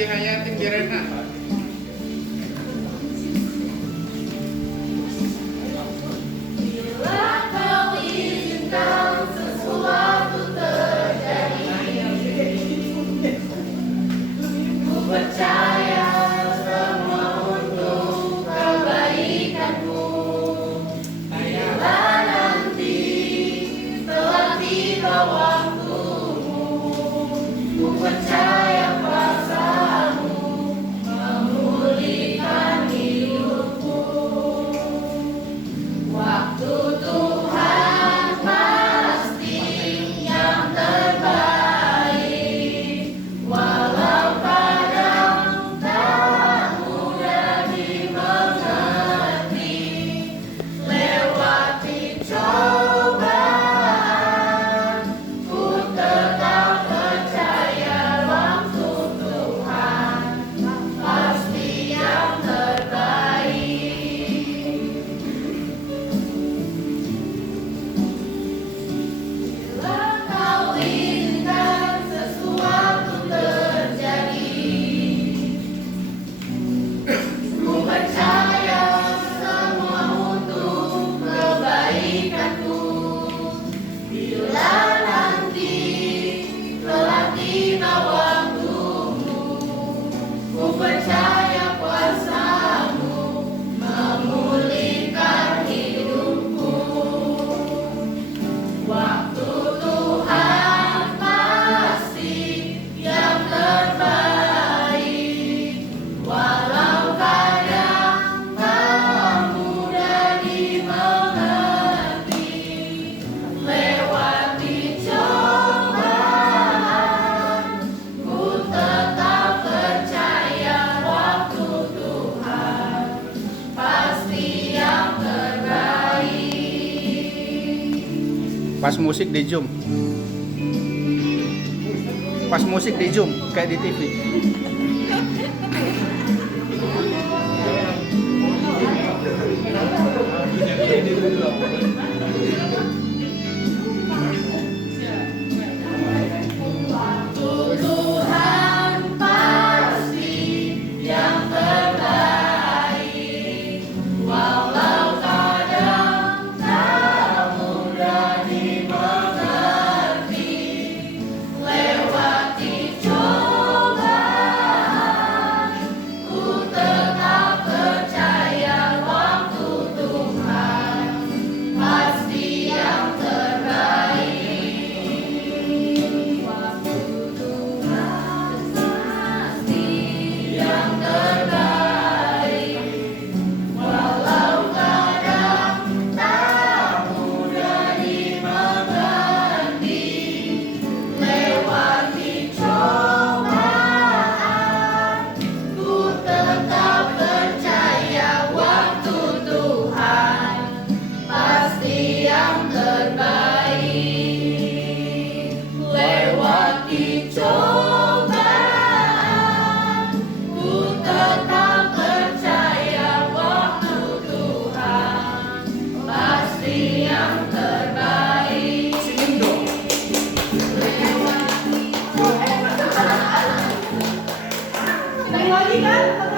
dihayatin Birena. Bila kau izinkan sesuatu terjadi, ku percaya semua untuk kebaikanmu. Bila nanti telah tiba waktumu, ku percaya kuasa-Mu memulihkan hidupku. Waktu Tuhan pasti yang terbaik, walau kadang tak mudah dimengerti. Lewati cobaan, ku tetap percaya waktu Tuhan pasti yang terbaik. Bila kau izinkan sesuatu terjadi, ku percaya semua untuk kebaikanku. Bila nanti telah tiba waktumu, ku percaya kuasa-Mu memulihkan hidupku. Waktu Tuhan pasti yang terbaik, walau kadang tak mudah dimengerti. Lewati cobaan, ku tetap percaya waktu Tuhan pasti yang terbaik. Pas musik di zoom. Pas musik di zoom kayak di TV. Waktu Tuhan pasti yang terbaik, walau kadang tak mudah dimengerti. Lewati cobaan, ku tetap percaya waktu Tuhan pasti yang terbaik. Waktu Tuhan pasti yang terbaik, walau kadang tak mudah dimengerti. Lewati cobaan, ku tetap percaya waktu Tuhan pasti yang terbaik. Lewati cobaan, ku tetap percaya waktu Tuhan pasti yang terbaik. Lewati cobaan. Lagi kan?